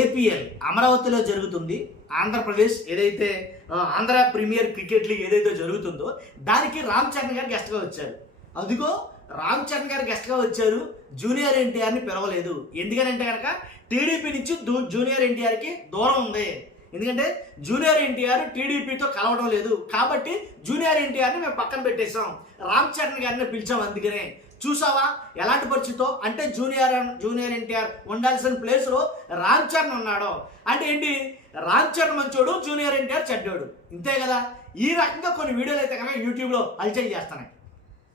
APL అమరావతిలో జరుగుతుంది. ఆంధ్రప్రదేశ్ ఏదైతే ఆంధ్ర ప్రీమియర్ క్రికెట్ లీగ్ ఏదైతే జరుగుతుందో దానికి రామ్ చరణ్ గారు గెస్ట్గా వచ్చారు. అదిగో రామ్ చరణ్ గారు గెస్ట్గా వచ్చారు. జూనియర్ ఎన్టీఆర్ని పిలవలేదు. ఎందుకనంటే కనుక టీడీపీ నుంచి జూనియర్ ఎన్టీఆర్కి దూరం ఉంది. ఎందుకంటే జూనియర్ ఎన్టీఆర్ టీడీపీతో కలవడం లేదు కాబట్టి జూనియర్ ఎన్టీఆర్ని మేము పక్కన పెట్టేశాం, రామ్ చరణ్ గారిని పిలిచాం. అందుకనే చూసావా ఎలాంటి పరిస్థితితో అంటే జూనియర్ ఎన్టీఆర్ ఉండాల్సిన ప్లేస్లో రామ్ చరణ్ ఉన్నాడు. అంటే ఏంటి, రామ్ చరణ్ మంచోడు, జూనియర్ ఎన్టీఆర్ చెడ్డోడు, ఇంతే కదా. ఈ రకంగా కొన్ని వీడియోలు అయితే కనుక యూట్యూబ్లో అల్చై చేస్తాను.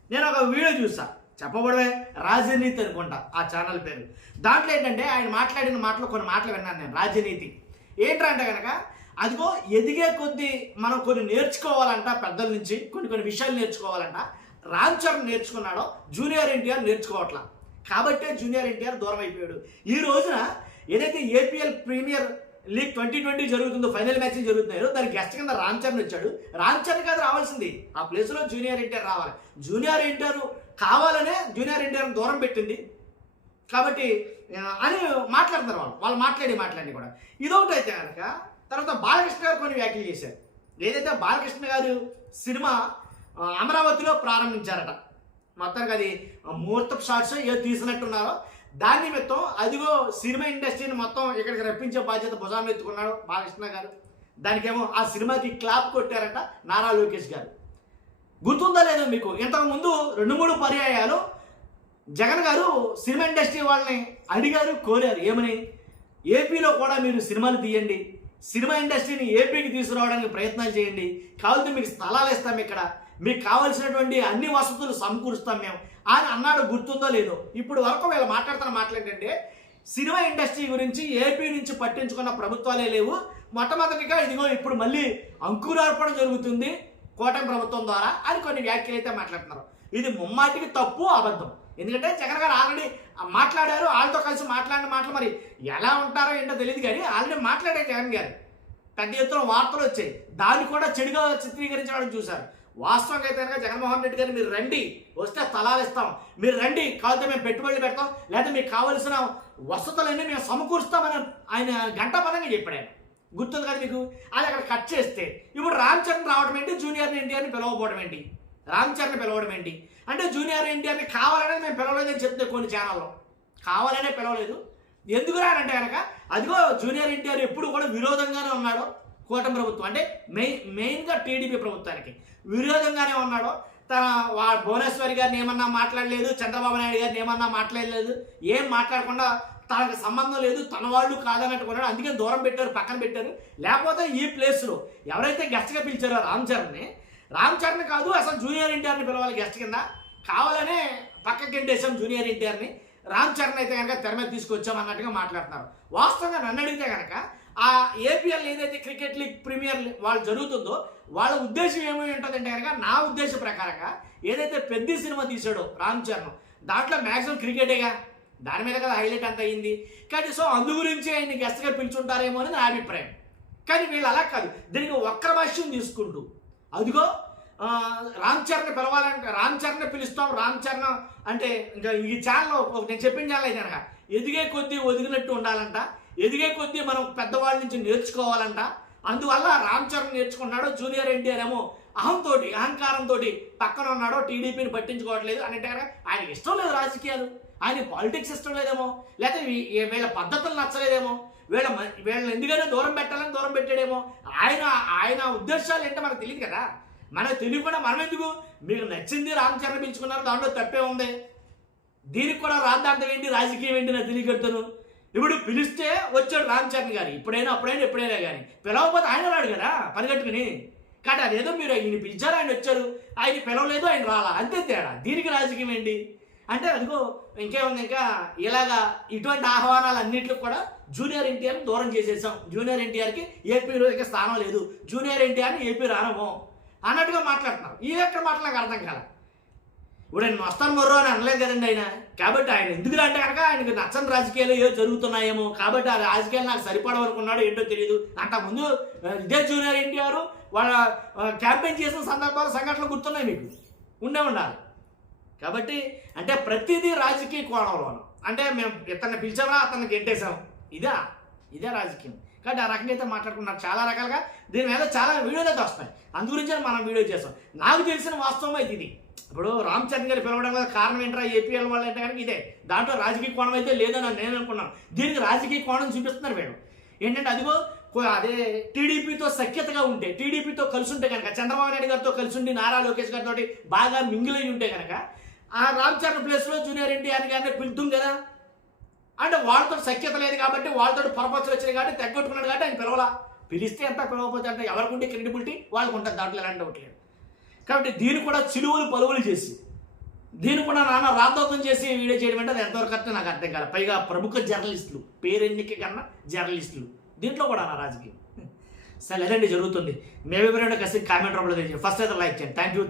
నేను ఒక వీడియో చూసా, చెప్పబడమే రాజనీతి అనుకుంటా ఆ ఛానల్ పేరు. దాంట్లో ఏంటంటే ఆయన మాట్లాడిన మాటలు కొన్ని మాటలు విన్నాను నేను. రాజనీతి ఏంటంటే కనుక అదిగో ఎదిగే కొద్దీ మనం కొన్ని నేర్చుకోవాలంట, పెద్దల నుంచి కొన్ని విషయాలు నేర్చుకోవాలంట. రామ్ చరణ్ నేర్చుకున్నాడో జూనియర్ ఎన్టీఆర్ నేర్చుకోవట్లా, కాబట్టే జూనియర్ ఎన్టీఆర్ దూరం అయిపోయాడు. ఈ రోజున ఏదైతే ఏపీఎల్ ప్రీమియర్ లీగ్ 2020 జరుగుతుందో, ఫైనల్ మ్యాచ్ జరుగుతున్నాయో దానికి గెస్ట్ కింద రామ్ చరణ్ వచ్చాడు. రామ్ చరణ్ కాదు రావాల్సింది, ఆ ప్లేస్లో జూనియర్ ఎన్టీఆర్ రావాలి. జూనియర్ ఎన్టీఆర్ కావాలనే జూనియర్ ఎన్టీఆర్ దూరం పెట్టింది కాబట్టి అని మాట్లాడుతున్నారు వాళ్ళు మాట్లాడి కూడా. ఇదొకటి అయితే కనుక తర్వాత బాలకృష్ణ గారు కొన్ని వ్యాఖ్యలు చేశారు. ఏదైతే బాలకృష్ణ గారు సినిమా అమరావతిలో ప్రారంభించారట, మొత్తానికి అది ముహూర్తపు షాట్స్ ఏదో తీసినట్టున్నారో దాని నిమిత్తం అదిగో సినిమా ఇండస్ట్రీని మొత్తం ఇక్కడికి రప్పించే బాధ్యత భుజాన్ని ఎత్తుకున్నాడు బాలకృష్ణ గారు. దానికేమో ఆ సినిమాకి క్లాప్ కొట్టారట నారా లోకేష్ గారు. గుర్తుందా లేదో మీకు, ఇంతకుముందు 2-3 పర్యాయాలు జగన్ గారు సినిమా ఇండస్ట్రీ వాళ్ళని అడిగారు, కోరారు. ఏమని, ఏపీలో కూడా మీరు సినిమాలు తీయండి, సినిమా ఇండస్ట్రీని ఏపీకి తీసుకురావడానికి ప్రయత్నాలు చేయండి, కావాలంటే మీకు స్థలాలు ఇస్తాం, ఇక్కడ మీకు కావాల్సినటువంటి అన్ని వసతులు సమకూరుస్తాం మేము అని అన్నాడు. గుర్తుందో లేదో. ఇప్పుడు వరకు వీళ్ళు మాట్లాడుతున్న మాట్లాడంటే సినిమా ఇండస్ట్రీ గురించి ఏపీ నుంచి పట్టించుకున్న ప్రభుత్వాలే లేవు. మొట్టమొదటిగా ఇదిగో ఇప్పుడు మళ్ళీ అంకురార్పణ జరుగుతుంది కూటమి ప్రభుత్వం ద్వారా అని కొన్ని వ్యాఖ్యలు అయితే మాట్లాడుతున్నారు. ఇది ముమ్మాటికి తప్పు, అబద్ధం. ఎందుకంటే జగన్ గారు ఆల్రెడీ మాట్లాడారు, వాళ్ళతో కలిసి మాట్లాడిన మాటలు మరి ఎలా ఉంటారో ఏంటో తెలియదు కానీ ఆల్రెడీ మాట్లాడారు జగన్ గారు. పెద్ద ఎత్తున వార్తలు వచ్చాయి, దాన్ని కూడా చెడుగా చిత్రీకరించడానికి చూశారు. వాస్తవంగా అయితే కనుక జగన్మోహన్ రెడ్డి గారు మీరు రండి, వస్తే స్థలాలు ఇస్తాం, మీరు రండి, కావాలంటే మేము పెట్టుబడులు పెడతాం, లేదా మీకు కావలసిన వసతులన్నీ మేము సమకూరుస్తామని ఆయన గంటాపదంగా చెప్పాడు. ఆయన గుర్తుంది కదా మీకు. అది అక్కడ కట్ చేస్తే ఇప్పుడు రామ్ చరణ్ రావడం ఏంటి, జూనియర్ ఎన్టీఆర్ని పిలవకపోవడం ఏంటి, రామ్ చరణ్ పిలవడం ఏంటి అంటే జూనియర్ ఎన్టీఆర్ని కావాలనేది మేము పిలవలేదని చెప్తే కొన్ని ఛానల్లో కావాలనే పిలవలేదు. ఎందుకు రానంటే కనుక అదిగో జూనియర్ ఎన్టీఆర్ ఎప్పుడు కూడా విరోధంగానే ఉన్నాడు కూటమి ప్రభుత్వం అంటే మెయిన్గా టీడీపీ ప్రభుత్వానికి విరోధంగానే ఉన్నాడు. తన భువనేశ్వరి గారిని ఏమన్నా మాట్లాడలేదు, చంద్రబాబు నాయుడు గారిని ఏమన్నా మాట్లాడలేదు, ఏం మాట్లాడకుండా తనకు సంబంధం లేదు, తన వాళ్ళు కాదన్నట్టుకున్నాడు. అందుకే దూరం పెట్టారు, పక్కన పెట్టారు. లేకపోతే ఈ ప్లేస్లో ఎవరైతే గెస్ట్గా పిలిచారో రామ్ చరణ్ కాదు అసలు జూనియర్ ఎన్టీఆర్ని పిలవాలి గెస్ట్ కింద, కావాలనే పక్కకి గెంటేసాం జూనియర్ ఎన్టీఆర్ని, రామ్ చరణ్ అయితే కనుక తెర మీద తీసుకొచ్చాం అన్నట్టుగా మాట్లాడుతున్నారు. వాస్తవంగా నన్ను అడిగితే కనుక ఆ ఏపీఎల్ ఏదైతే క్రికెట్ లీగ్ ప్రీమియర్ వాళ్ళు జరుగుతుందో వాళ్ళ ఉద్దేశం ఏమై ఉంటుందంటే కనుక నా ఉద్దేశ ప్రకారంగా ఏదైతే పెద్ద సినిమా తీసాడో రామ్ చరణ్ దాంట్లో మ్యాక్సిమం క్రికెటేగా, దాని మీద కదా హైలైట్ అంత అయింది. కానీ సో అందు గురించి ఆయన గెస్ట్గా పిలుచుంటారేమో అని నా అభిప్రాయం. కానీ వీళ్ళు అలా కాదు, దీనికి వక్ర భాష్యం తీసుకుంటూ అదిగో రామ్ చరణ్ పిలవాలంటే రామ్ చరణ్ పిలుస్తాం, రామ్ చరణ్ అంటే ఇంకా ఈ ఛానల్ నేను చెప్పిన ఛానల్ అయితే కనుక ఎదిగే కొద్దీ ఒదిగినట్టు ఉండాలంట, ఎదిగే కొద్దీ మనం పెద్దవాళ్ళ నుంచి నేర్చుకోవాలంట. అందువల్ల రామ్ చరణ్ నేర్చుకున్నాడు, జూనియర్ ఎన్టీఆర్ ఏమో అహంకారంతో పక్కన ఉన్నాడో, టీడీపీని పట్టించుకోవట్లేదు అంటే కనుక ఆయనకి ఇష్టం లేదు రాజకీయాలు, ఆయన పాలిటిక్స్ ఇష్టం లేదేమో, లేకపోతే వీళ్ళ పద్ధతులు నచ్చలేదేమో, వీళ్ళని ఎందుకైనా దూరం పెట్టాలని దూరం పెట్టాడేమో. ఆయన ఉద్దేశాలు ఏంటో మనకు తెలియదు కదా. మనకు తెలియకుండా మనం ఎందుకు, మీకు నచ్చింది రామ్ చరణ్ పిలుచుకున్నారు, దాంట్లో తప్పే ఉంది, దీనికి కూడా రాద్దాంతం ఏంటి, రాజకీయం ఏంటి నాకు తెలియగలుగుతాను. ఇప్పుడు పిలిస్తే వచ్చాడు రామ్ చరణ్ గారు, ఎప్పుడైనా కానీ పిలవకపోతే ఆయన రాడు కదా పనిగట్టుకుని. కానీ అదేదో మీరు ఆయన పిలిచారు, ఆయన వచ్చారు, ఆయన పిలవలేదు, ఆయన రాలా, అంతే తేడా. దీనికి రాజకీయం ఏంటి అంటే అదిగో ఇంకేముంది, ఇంకా ఇలాగా ఇటువంటి ఆహ్వానాలు అన్నింటికి కూడా జూనియర్ ఎన్టీఆర్ని దూరం చేసేసాం, జూనియర్ ఎన్టీఆర్కి ఏపీలో ఇక స్థానం లేదు, జూనియర్ ఎన్టీఆర్ని ఏపీ రానము అన్నట్టుగా మాట్లాడుతున్నారు. ఈ ఎక్కడ మాటలు నాకు అర్థం కాల. ఇప్పుడు ఆయన మస్తాన్ మొర్రో అని అనలేదు కదండి ఆయన. కాబట్టి ఆయన ఎందుకు అంటే కనుక ఆయనకు నచ్చని రాజకీయాలు ఏదో జరుగుతున్నాయేమో, కాబట్టి ఆ రాజకీయాలు నాకు సరిపడవనుకున్నాడు ఏంటో తెలియదు. అంతకుముందు ఇదే జూనియర్ ఎన్టీఆర్ వాళ్ళ క్యాంపెయిన్ చేసిన సందర్భాలు సంఘటనలు గుర్తున్నాయి మీకు, ఉండాలి. కాబట్టి అంటే ప్రతిదీ రాజకీయ కోణంలోను అంటే మేము ఇతన్ని పిలిచామా అతన్ని గెంటేసాం, ఇదా ఇదే రాజకీయం. కాబట్టి ఆ రకంగా అయితే మాట్లాడుకున్నారు చాలా రకాలుగా. దీని మీద చాలా వీడియోలు అయితే వస్తాయి, అందు గురించే మనం వీడియో చేస్తాం. నాకు తెలిసిన వాస్తవం అయితే ఇది. ఇప్పుడు రామ్ చరణ్ గారు పిలవడం వల్ల కారణం ఏంట్రా ఏపీఎల్ వాళ్ళు అంటే కనుక ఇదే. దాంట్లో రాజకీయ కోణం అయితే లేదని నేను అనుకున్నాను. దీనికి రాజకీయ కోణం చూపిస్తున్నారు వీడు. ఏంటంటే అదిగో అదే టీడీపీతో సఖ్యతగా ఉంటే, టీడీపీతో కలిసి ఉంటే కనుక, చంద్రబాబు నాయుడు గారితో కలిసి ఉండి నారా లోకేష్ గారితో బాగా మింగిలై ఉంటే కనుక ఆ రామ్ చరణ్ ప్లేస్లో జూనియర్ ఎన్టీఆర్ గారిని పిలుతుంది కదా. అంటే వాళ్ళతో సఖ్యత లేదు కాబట్టి, వాళ్ళతో పొరపచ్చులు వచ్చినాయి కాబట్టి తెగొట్టుకున్నాడు కాబట్టి ఆయన పిలవలా. పిలిస్తే ఎంత పిలవకపోతే అంటే ఎవరికి ఉంటే క్రెడిబిలిటీ వాళ్ళకు ఉంటుంది, దాంట్లో ఎలాంటి డౌట్ లేదు. కాబట్టి దీన్ని కూడా చిలువలు పలువులు చేసి, దీన్ని కూడా నాన్న రాద్ధాంతం చేసి వీడియో చేయడం అంటే అది ఎంతవరకు అర్థం నాకు అర్థం కాదు. పైగా ప్రముఖ జర్నలిస్టులు, పేరెన్నిక కన్నా జర్నలిస్టులు, దీంట్లో కూడా నా రాజకీయం. సరే లేదండి జరుగుతుంది. మీ అభిప్రాయం కామెంట్ రూపంలో తెలియజేయండి. ఫస్ట్ అయితే లైక్ చేయండి. Thank you.